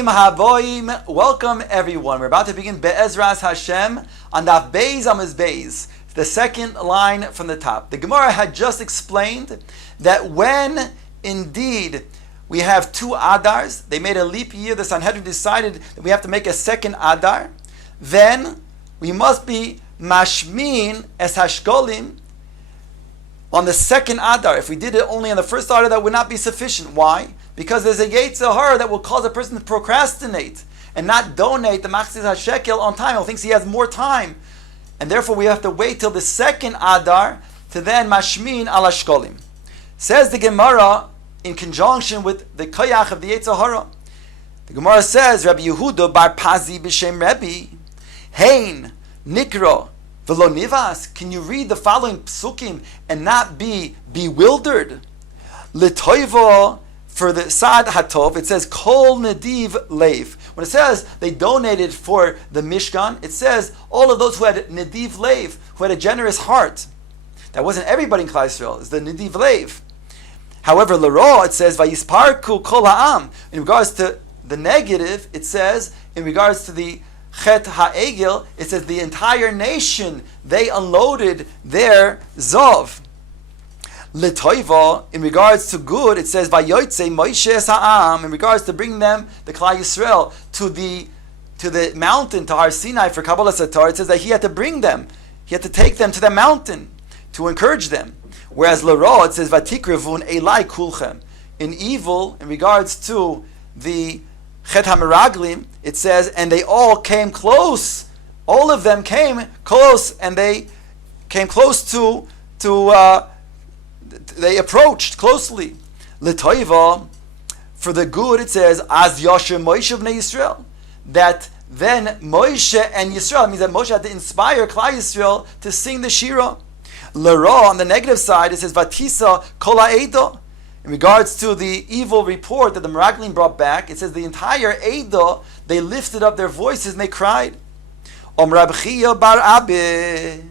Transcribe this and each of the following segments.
Bruchim Havoim, welcome everyone. We're about to begin Be'ezras Hashem on Daf Beis Amud Beis, the second line from the top. The Gemara had just explained that when indeed we have two Adars, they made a leap year, the Sanhedrin decided that we have to make a second Adar, then we must be Mashmin Es Hashkolim on the second Adar. If we did it only on the first Adar, that would not be sufficient. Why? Because there's a Yetzer Hara that will cause a person to procrastinate and not donate the Machzis HaShekel on time. He thinks he has more time. And therefore we have to wait till the second Adar to then Mashmin al Hashkolim. Says the Gemara in conjunction with the Koyach of the Yetzer Hara. The Gemara says, Rabbi Yehuda bar Pazi b'shem Rebbe, Hein, Nikro, V'lo Nivas. Can you read the following psukim and not be bewildered? L'toivo, for the Sad Hatov, it says, Kol Nediv Leiv. When it says they donated for the Mishkan, it says all of those who had Nediv Leiv, who had a generous heart. That wasn't everybody in Klal Yisrael, it's the Nediv Leiv. However, L'ro, it says, Vayisparku Kol Ha'am. In regards to the negative, it says, in regards to the Chet Ha'egel, it says the entire nation, they unloaded their Zov. L'toiva, in regards to good, it says Vayotze Moshe Ha'am, in regards to bringing them, the Klal Yisrael, to the mountain, to Har Sinai for Kabbalah Satar, it says that he had to bring them, he had to take them to the mountain to encourage them. Whereas L'ro, it says Vatikrevun Elai Kulchem. In evil, in regards to the Chet HaMeraglim, it says, and they all came close. All of them came close, and they came close to they approached closely. L'toiva, for the good, it says, Az Yosher Moshe Bnei Yisrael, that then Moshe and Yisrael, means that Moshe had to inspire Klal Yisrael to sing the Shira. L'ra, on the negative side, it says, Vatisa Kol Ha'edo. In regards to the evil report that the Meraglim brought back, it says the entire Eidah, they lifted up their voices and they cried. Om Rab Chia bar Abbe,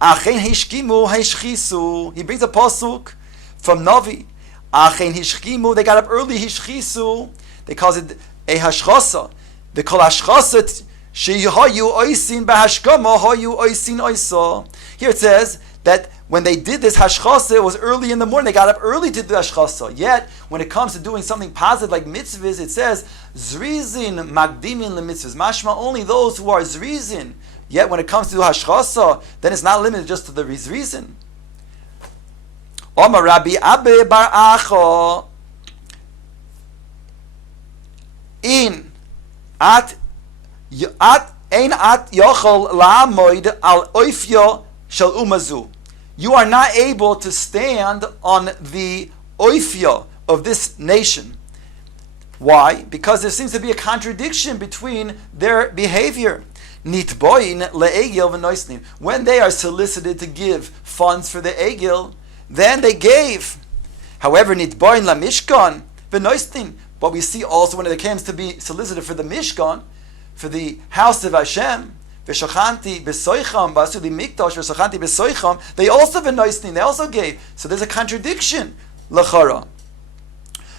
Achen hishkimu hishchisu. He brings a pasuk from Navi. Achen hishkimu, they got up early, hishchisu. They call it a hashchasa. They call hashchasa shehayu oisin bahashkama hayu oisin oisa. Here it says that when they did this hashchasa, it was early in the morning. They got up early to do hashchasa. Yet, when it comes to doing something positive like mitzvahs, it says zrizin magdimin lemitzvahs. Mashma, only those who are zrizin. Yet, when it comes to hashchasa, then it's not limited just to the zrizin. Omar Rabbi Abbe bar Acha in at ein at yochol la'amoid al oifyo shel umazu. You are not able to stand on the oifya of this nation. Why? Because there seems to be a contradiction between their behavior. Nitboin le'egil v'noisnim. When they are solicited to give funds for the egil, then they gave. However, nitboin la'mishkan v'noisnim. But we see also when it comes to be solicited for the mishkan, for the house of Hashem, V'shachanti b'soicham, b'asuli mikdash, v'shachanti b'soicham, they also v'noisnin, they also gave. So there's a contradiction, l'chara.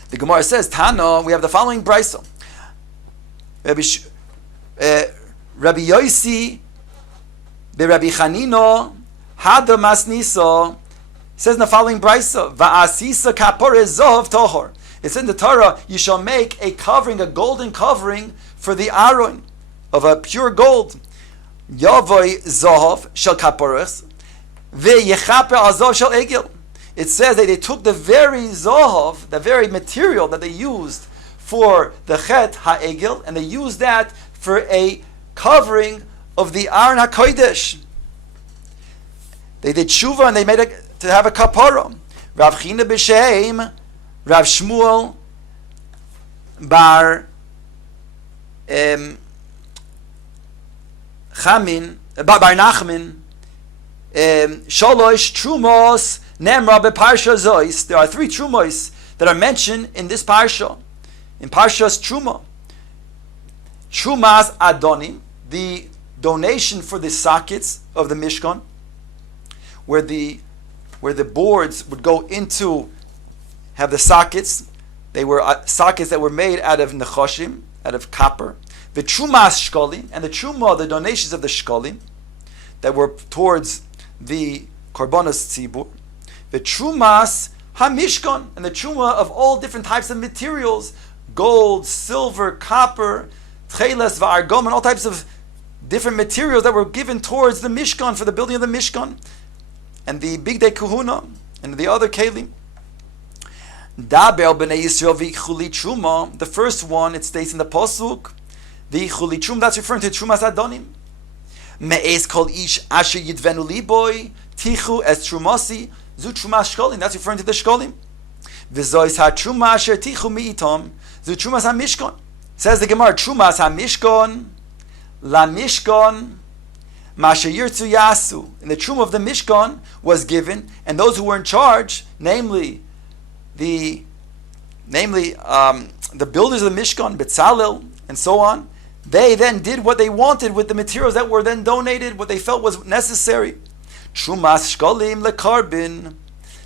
The Gemara says, Tana, we have the following brayso. Rabbi Yosi, Rabbi Chanino, Hada Masnisa, says in the following brayso, Va'asisa kapore zov tohor. It's in the Torah, you shall make a covering, a golden covering for the Aron, of a pure gold. Yavoy Zohov shel kaporos, ve'yechaper azov shel egel. It says that they took the very Zohov, the very material that they used for the Chet HaEgel, and they used that for a covering of the Aron HaKodesh. They did tshuva and they made it to have a kapara. Rav China b'sheim, Rav Shmuel bar Chamin, Bar Nachman, Sholosh Trumos Nemra beParsha Zois. There are three Trumos that are mentioned in this parsha, in Parshas Truma. Trumas Adonim, the donation for the sockets of the Mishkan, where the boards would go into, have the sockets. They were sockets that were made out of nechashim, out of copper. V'trumas shkalim, and the truma, the donations of the shkalim, that were towards the korbanos tzibur. V'trumas hamishkan, and the truma of all different types of materials, gold, silver, copper, tcheles v'argom, and all types of different materials that were given towards the mishkan, for the building of the mishkan, and the bigdei kahuna, and the other kelim. Daber b'nei Yisrael v'chuli truma. The first one, it states in the pasuk, v'chuli truma. That's referring to trumas adonim. Me'ez kol ish asher yidvenu liboy tichu es trumasi zu trumas shkolim. That's referring to the shkolim. V'zois ha truma asher tichu mi'itom zu trumas hamishkon. Says the Gemara, trumas hamishkon la mishkon masher yirtzu yasu. And the truma of the mishkon was given, and those who were in charge, namely the builders of the Mishkan, Betzalel, and so on, they then did what they wanted with the materials that were then donated, what they felt was necessary. Trumas shkolim lekarbin,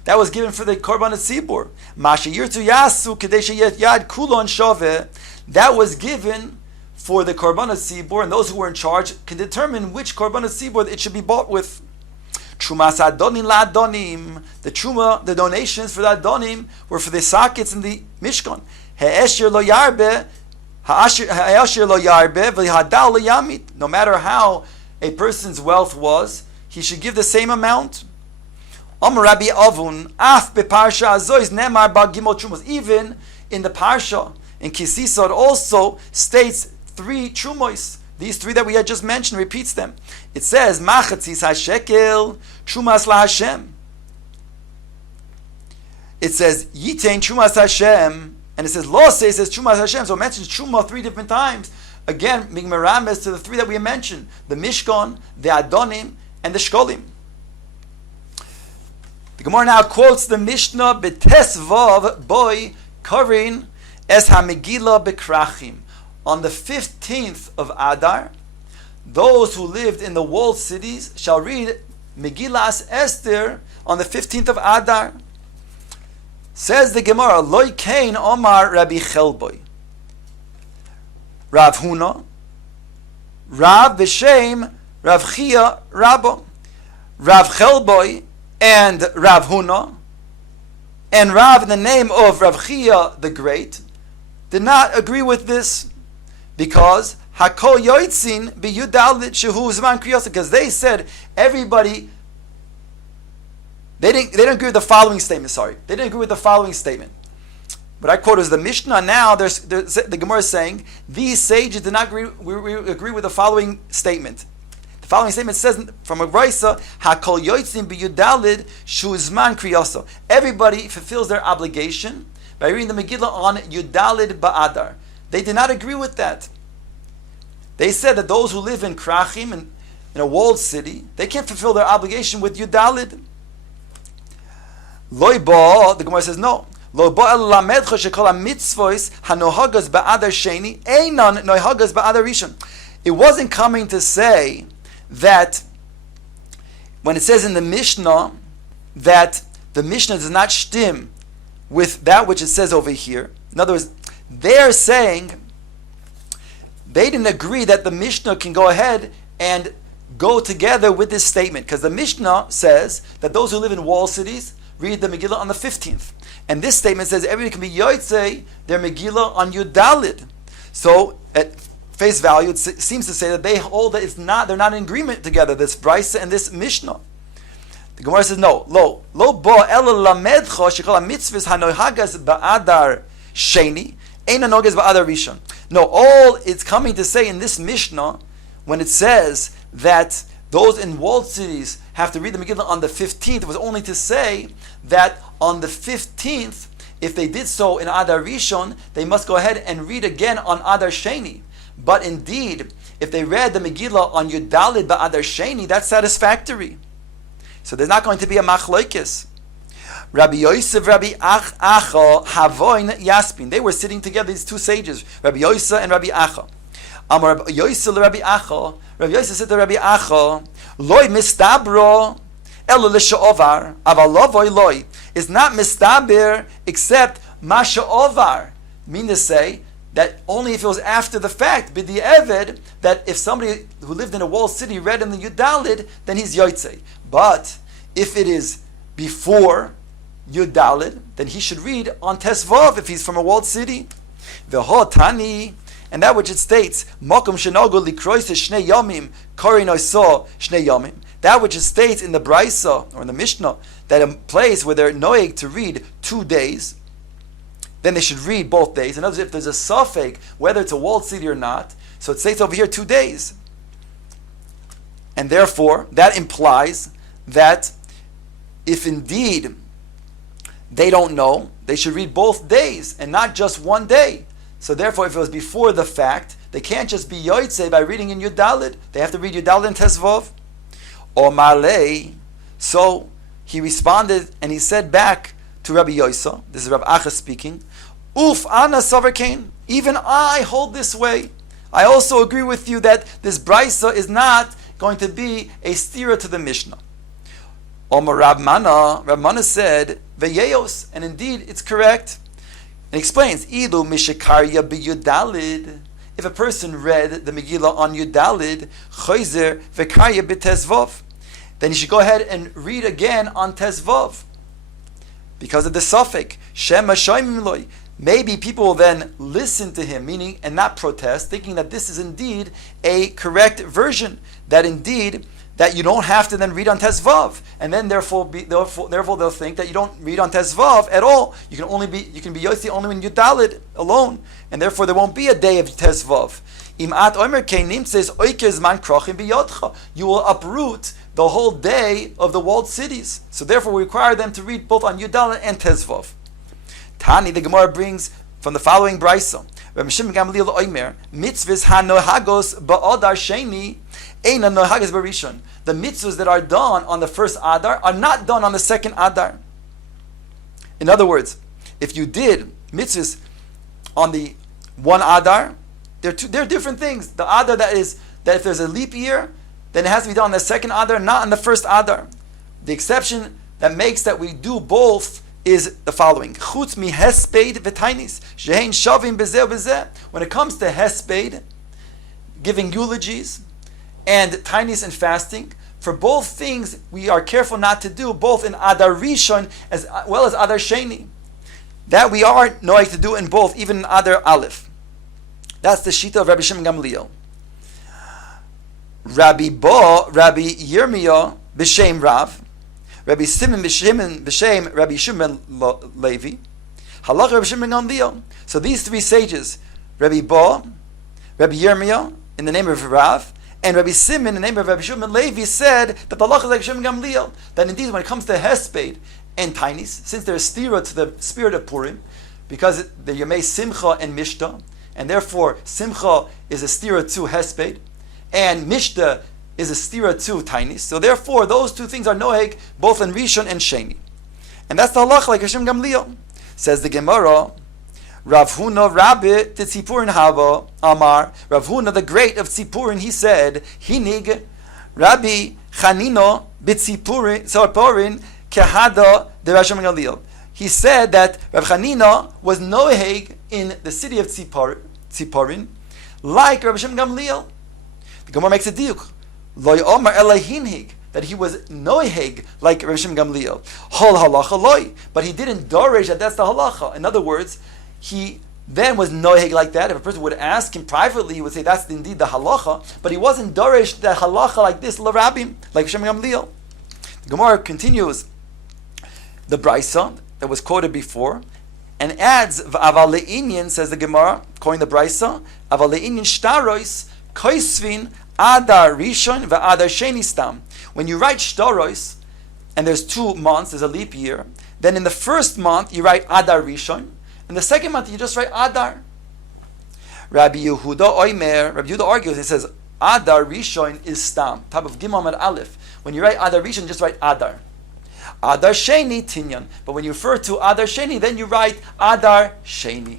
that was given for the korban tzibur. Masha yirtu yasu kadesh yad kulon shaveh, that was given for the korban tzibur, and those who were in charge can determine which korban tzibur it should be bought with. Trumas adonim la adonim. The truma, the donations for the adonim were for the sockets in the Mishkan. Ha'esher lo yarbe, ha'esher lo yarbe, v'hadal lo yamit. No matter how a person's wealth was, he should give the same amount. Amar Rabbi Avun, af beparsha azois nemar ba gimel trumos. Even in the parsha, in Kisisa, it also states 3 trumos. These 3 that we had just mentioned repeats them. It says, Machatzis HaShekel, Trumas LaHashem. It says, Yitain Trumas Hashem. And it says, Lo says Trumas Hashem. So it mentions Truma 3 different times. Again, being merames to the 3 that we mentioned. The Mishkan, the Adonim, and the Shkolim. The Gemara now quotes the Mishnah, Betes Vav Boy Karin Es HaMegillah Bekrachim. On the 15th of Adar, those who lived in the walled cities shall read Megillas Esther on the 15th of Adar. Says the Gemara, Loi Kain Omar Rabbi Chelboy, Rav Huna, Rav B'Shem, Rav Chia Rabbo, Rav Chelboy and Rav Huna, and Rav in the name of Rav Chia the Great, did not agree with this. Because Hakol Yoitzin b'Yudalit Shehu Zman Kriyos, because they said everybody, they didn't agree with the following statement. They didn't agree with the following statement. But I quote is the Mishnah. Now the Gemara is saying these sages did not agree with the following statement. The following statement says from a Brisa, Hakol Yoitzin b'Yudalit Shehu Zman Kriyos. Everybody fulfills their obligation by reading the Megillah on Yudalid Ba'adar. They did not agree with that. They said that those who live in Krachim, in a walled city, they can't fulfill their obligation with Yudalid. Loi ba, the Gemara says no. Lo ba el lamedcha shekol ha-mitzvos hanohagas ba'adar sheni einan nohagas ba'adar rishon. It wasn't coming to say that when it says in the Mishnah that the Mishnah does not shtim with that which it says over here. In other words, they're saying they didn't agree that the Mishnah can go ahead and go together with this statement, because the Mishnah says that those who live in walled cities read the Megillah on the 15th, and this statement says everybody can be Yotzei their Megillah on Yudalid. So at face value, it seems to say that they hold that they're not in agreement together, this Brisa and this Mishnah. The Gemara says no, lo bo ela lamedcha shekol ha-mitzvos hanohagas ba'adar sheni. No, all it's coming to say in this Mishnah, when it says that those in walled cities have to read the Megillah on the 15th, it was only to say that on the 15th, if they did so in Adar Rishon, they must go ahead and read again on Adar Sheni. But indeed, if they read the Megillah on Yudalid Ba'adar Sheni, that's satisfactory. So there's not going to be a machlokes. Rabbi Yosef, Rabbi Acha, Havoin, Yaspin. They were sitting together, these 2 sages, Rabbi Yosef and Rabbi Acha. Amar Rabbi Yosef, Rabbi Acha. Rabbi Yosef said to Rabbi Acha, Loi mistabro, elo l'sha'ovar, aval lovoi loi. It's not mistaber except masha'ovar. Mean to say, that only if it was after the fact, b'di eved, that if somebody who lived in a walled city read in the Yudalid, then he's yotzei. But if it is before Yudalid, then he should read on Tesvav if he's from a walled city. V'ho tani, and that which it states, Makom shenogu likrois shnei yomim, korin oiso shnei yomim. That which it states in the Braisa or in the Mishnah, that a place where they're noeg to read 2 days, then they should read both days. In other words, if there's a suffix, whether it's a walled city or not, so it states over here 2 days. And therefore, that implies that if indeed they don't know, they should read both days and not just 1 day. So therefore, if it was before the fact, they can't just be yotzei by reading in Yudalid. They have to read Yudalid and Tesvav. Or Malay. So he responded and he said back to Rabbi Yosa, this is Rabbi Acha speaking, Uf ana savarkein, even I hold this way. I also agree with you that this Braisa is not going to be a stira to the Mishnah. Omar Rab Mana said, Veyeyos, and indeed it's correct. And explains, Ilu mishakarya b'yudalid. If a person read the Megillah on Yudalid, Choizer v'karya b'tezvov, then he should go ahead and read again on Tezvav. Because of the suffix, Shema shoymim loy. Maybe people will then listen to him, meaning, and not protest, thinking that this is indeed a correct version, that indeed, that you don't have to then read on Tezvav, and then therefore they'll think that you don't read on Tezvav at all. You can be Yossi only when Yudalid alone, and therefore there won't be a day of Tezvav. Imat Omer Keinim says Oikez man krochim biyodcha. You will uproot the whole day of the walled cities. So therefore we require them to read both on Yudalid and Tezvav. Tani, the Gemara brings from the following Braisa. Rabbi Shimon Gamliel Omer, mitzvahs hanohagos ba'odar sheni, eina nohagos barishon. The mitzvahs that are done on the first Adar are not done on the second Adar. In other words, if you did mitzvahs on the one Adar, they're different things. The Adar that if there's a leap year, then it has to be done on the second Adar, not on the first Adar. The exception that makes that we do both is the following: Chutz mi hesped v'tainis shehein shavim bezeh bezeh. When it comes to hesped, giving eulogies, and tainis and fasting, for both things we are careful not to do, both in Adar Rishon as well as Adar Sheni. That we are knowing to do in both, even in Adar Aleph. That's the shita of Rabbi Shimon Gamliel. Rabbi Yirmiyahu b'shem Rav, Rabbi Simon b'shem Rabbi Shimon Levi, Halach Rabbi Shimon Gamliel. So these three sages, Rabbi Rabbi Yirmiyahu in the name of Rav, and Rabbi Simon in the name of Rabbi Shimon Levi said that the halach is like Shimon Gamliel, that indeed when it comes to Hesped and Tainis, since they're stira to the spirit of Purim, because the Yomei Simcha and Mishta, and therefore Simcha is a stira to Hesped, and Mishta is a stira to Tainis. So therefore, those two things are noheg both in Rishon and Sheni, and that's the halach like Hashem Gamliel. Says the Gemara, Rav Huna Rabbi Tzippurin Hava Amar. Rav Huna, the great of Tzippurin, he said, Hinig Rabbi Chanino B'Tzippurin Kehada de Hashem Gamliel. He said that Rav Chanina was noheg in the city of Tzippurin like Rav Hashem Gamliel. The Gemara makes a diuk. Loy Omar Elahinhig, that he was noiheg like Rav Shimon Gamliel. Hol halacha loy, but he didn't dorish that that's the halacha. In other words, he then was noiheg like that. If a person would ask him privately, he would say that's indeed the halacha, but he wasn't dorish the halacha like this l'rabim, like Rav Shimon Gamliel. The Gemara continues the Braisa that was quoted before and adds v'aval le'inyan, says the Gemara, according to the Braisa, aval le'inyan shtarois koisvin Adar Rishon v'Adar Sheni Stam. When you write Shtarois, and there's 2 months, there's a leap year, then in the first month you write Adar Rishon, in the second month you just write Adar. Rabbi Yehuda argues, he says, Adar Rishon is Stam, type of Gimel Amud Aleph. When you write Adar Rishon, just write Adar. Adar Sheni Tinyan. But when you refer to Adar Sheni, then you write Adar Sheni.